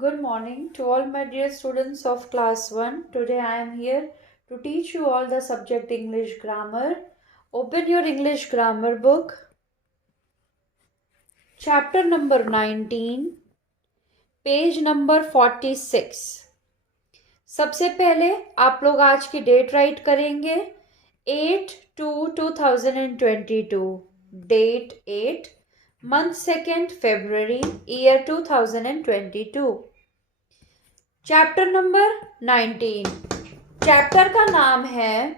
Good morning to all my dear students of class 1. Today I am here to teach you all the subject English grammar. Open your English grammar book. Chapter number 19, page number 46. सबसे पहले आप लोग आज की date write करेंगे 8/2/2022. Date 8, month 2 February, year 2022. Chapter number 19. Chapter का नाम है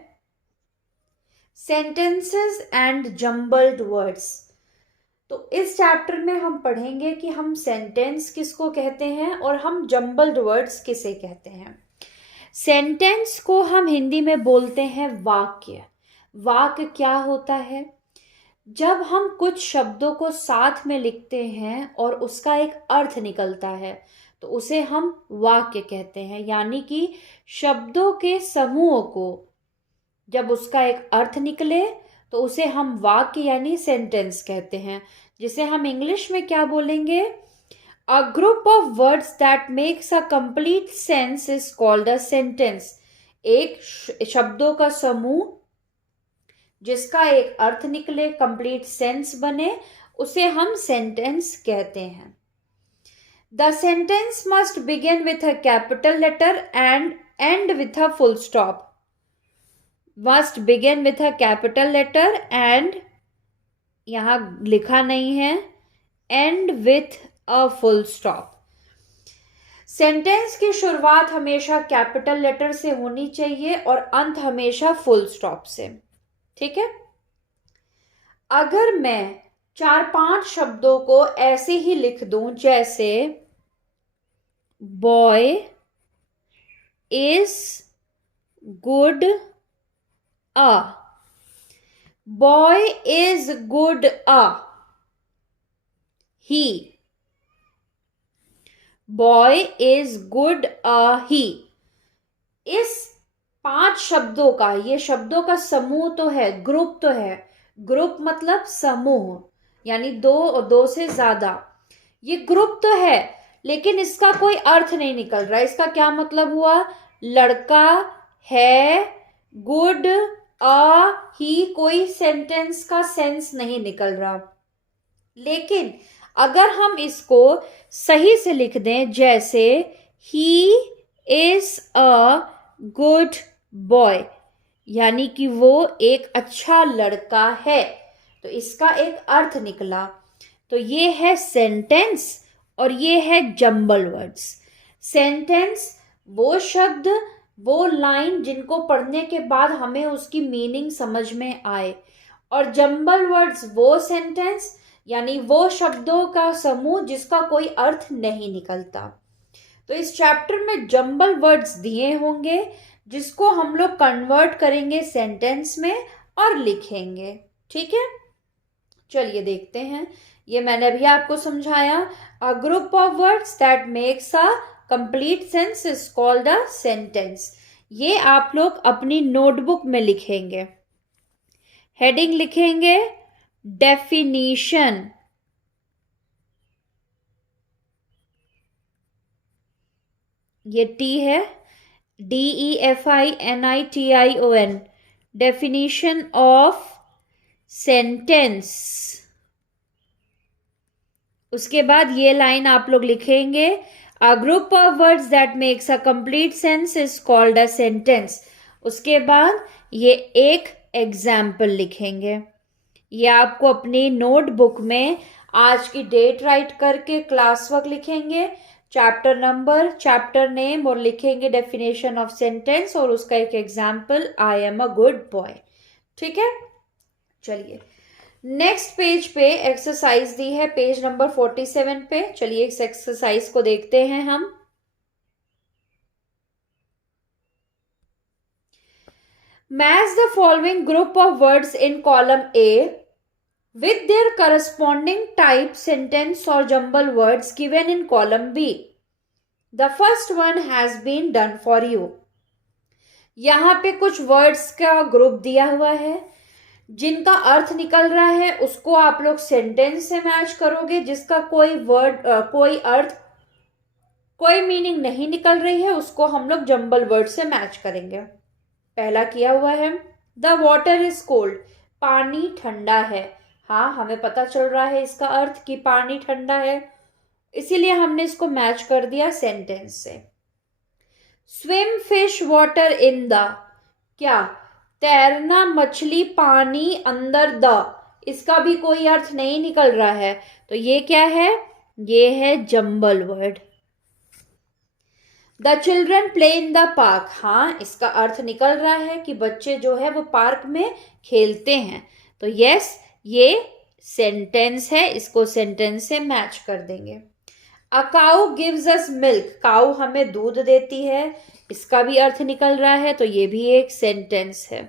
सेंटेंसेस एंड जम्बल्ड वर्ड्स. तो इस चैप्टर में हम पढ़ेंगे कि हम सेंटेंस किसको कहते हैं और हम जम्बल्ड वर्ड्स किसे कहते हैं. सेंटेंस को हम हिंदी में बोलते हैं वाक्य. वाक्य क्या होता है? जब हम कुछ शब्दों को साथ में लिखते हैं और उसका एक अर्थ निकलता है तो उसे हम वाक्य कहते हैं. यानी कि शब्दों के समूह को जब उसका एक अर्थ निकले तो उसे हम वाक्य यानी सेंटेंस कहते हैं. जिसे हम इंग्लिश में क्या बोलेंगे? A group of words that makes a complete sense is called a sentence. एक शब्दों का समूह जिसका एक अर्थ निकले, कंप्लीट सेंस बने, उसे हम सेंटेंस कहते हैं. The sentence must begin with a capital letter and end with a full stop. Must begin with a capital letter and यहाँ लिखा नहीं है, end with a full stop. Sentence की शुरुआत हमेशा कैपिटल लेटर से होनी चाहिए और अंत हमेशा फुल स्टॉप से. ठीक है. अगर मैं 4-5 शब्दों को ऐसे ही लिख दूं जैसे boy is good a, boy is good a, he, boy is good a he. इस 5 शब्दों का, ये शब्दों का समूह तो है, ग्रुप तो है. ग्रुप मतलब समूह यानी दो से ज्यादा. ये ग्रुप तो है लेकिन इसका कोई अर्थ नहीं निकल रहा. इसका क्या मतलब हुआ? लड़का है, गुड अ ही, कोई सेंटेंस का सेंस नहीं निकल रहा. लेकिन अगर हम इसको सही से लिख दें जैसे ही इज अ गुड बॉय, यानी कि वो एक अच्छा लड़का है, तो इसका एक अर्थ निकला. तो ये है सेंटेंस और ये है जंबल वर्ड्स. सेंटेंस वो शब्द, वो लाइन जिनको पढ़ने के बाद हमें उसकी मीनिंग समझ में आए. और जंबल वर्ड्स वो सेंटेंस यानी वो शब्दों का समूह जिसका कोई अर्थ नहीं निकलता. तो इस चैप्टर में जंबल वर्ड्स दिए होंगे जिसको हम लोग कन्वर्ट करेंगे सेंटेंस में और लिखेंगे. ठीक है, चलिए देखते हैं. ये मैंने अभी आपको समझाया. A group of words that makes a complete sense is called a sentence. ये आप लोग अपनी नोटबुक में लिखेंगे. हेडिंग लिखेंगे डेफिनीशन. ये टी है, DEFINITION, डेफिनीशन ऑफ सेंटेंस. उसके बाद ये लाइन आप लोग लिखेंगे a group of words that makes a complete sense is called a sentence. उसके बाद ये एक एग्जाम्पल लिखेंगे. ये आपको अपनी नोटबुक में आज की डेट राइट करके क्लास वर्क लिखेंगे, चैप्टर नंबर, चैप्टर नेम और लिखेंगे डेफिनेशन ऑफ सेंटेंस और उसका एक example I am a good boy. ठीक है, चलिए नेक्स्ट पेज पे एक्सरसाइज दी है पेज नंबर 47 पे. चलिए इस एक्सरसाइज को देखते हैं हम. Match the following group of words in column A with their corresponding type sentence or jumble words given in column B. The first one has been done for you. यहां पे कुछ वर्ड्स का group दिया हुआ है जिनका अर्थ निकल रहा है, उसको आप लोग सेंटेंस से मैच करोगे जिसका कोई वर्ड कोई कोई मीनिंग नहीं निकल रही है उसको हम लोग जंबल वर्ड से मैच करेंगे। पहला किया हुआ है द वॉटर इज कोल्ड, पानी ठंडा है। हाँ, हमें पता चल रहा है इसका अर्थ कि पानी ठंडा है, इसीलिए हमने इसको मैच कर दिया सेंटेंस से। Swim fish water in the, क्या तैरना मछली पानी अंदर द, इसका भी कोई अर्थ नहीं निकल रहा है, तो ये क्या है, ये है jumble word. The children play in the park, हाँ इसका अर्थ निकल रहा है कि बच्चे जो है वो पार्क में खेलते हैं, तो यस ये सेंटेंस है, इसको सेंटेंस से मैच कर देंगे। A cow gives us milk, cow हमें दूध देती है, इसका भी अर्थ निकल रहा है, तो ये भी एक सेंटेंस है।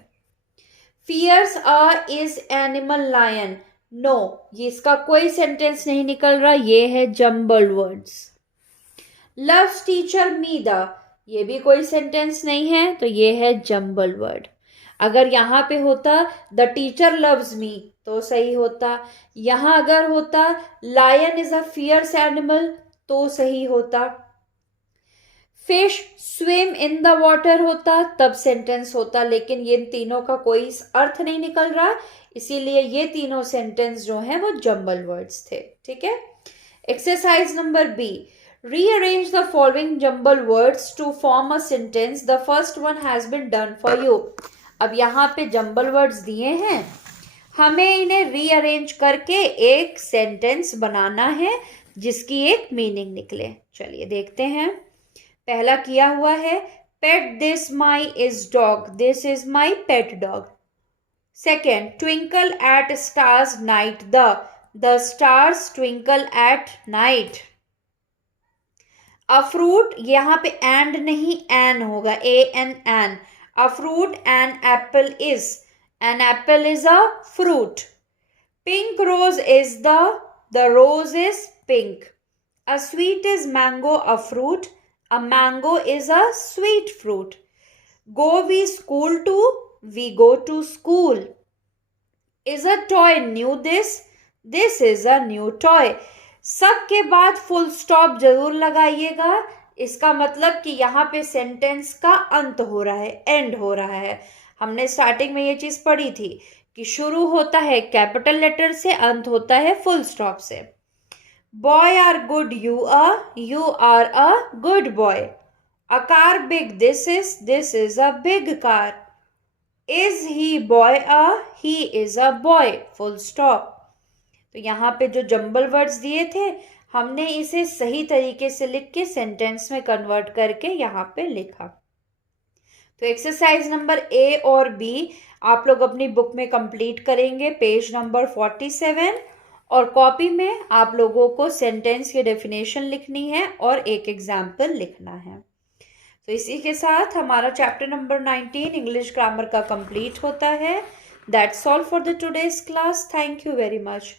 Fierce a is animal lion, no ये इसका कोई सेंटेंस नहीं निकल रहा, ये है jumble words. Loves teacher me the, ये भी कोई सेंटेंस नहीं है, तो ये है जंबल वर्ड। अगर यहाँ पे होता द टीचर लव्स मी तो सही होता, यहां अगर होता lion is a fierce animal तो सही होता। Fish swim in the water होता तब सेंटेंस होता, लेकिन ये तीनों का कोई अर्थ नहीं निकल रहा, इसीलिए ये तीनों सेंटेंस जो हैं वो जंबल वर्ड्स थे। ठीक है, exercise number B, rearrange the following jumble words to form a sentence. The first one has been done for you. अब यहाँ पे जंबल वर्ड्स दिए हैं, हमें इन्हें रीअरेंज करके एक सेंटेंस बनाना है जिसकी एक मीनिंग निकले। चलिए देखते हैं। पहला किया हुआ है pet this my is dog, this is my pet dog. Second, twinkle at stars night, the stars twinkle at night. A fruit, यहाँ पे एंड नहीं एन होगा, an. A fruit an apple is, an apple is a fruit. Pink rose is the rose is pink. A sweet is mango a fruit, a mango is a sweet fruit. Go we school to, we go to school. Is a toy new, this is a new toy. सब के बाद full stop जरूर लगाइएगा, इसका मतलब कि यहाँ पे सेंटेंस का अंत हो रहा है, एंड हो रहा है। हमने स्टार्टिंग में ये चीज पढ़ी थी कि शुरू होता है कैपिटल लेटर से, अंत होता है फुल स्टॉप से। Boy are good, you are a good boy. A car big, this is a big car. Is he boy he is a boy, full stop. तो यहाँ पे जो जंबल वर्ड्स दिए थे हमने इसे सही तरीके से लिख के सेंटेंस में कन्वर्ट करके यहाँ पे लिखा। तो एक्सरसाइज नंबर ए और बी आप लोग अपनी बुक में कंप्लीट करेंगे, पेज नंबर 47, और कॉपी में आप लोगों को सेंटेंस की डेफिनेशन लिखनी है और एक एग्जाम्पल लिखना है। तो इसी के साथ हमारा चैप्टर नंबर 19 इंग्लिश ग्रामर का कंप्लीट होता है। That's all for the today's class. Thank you very much.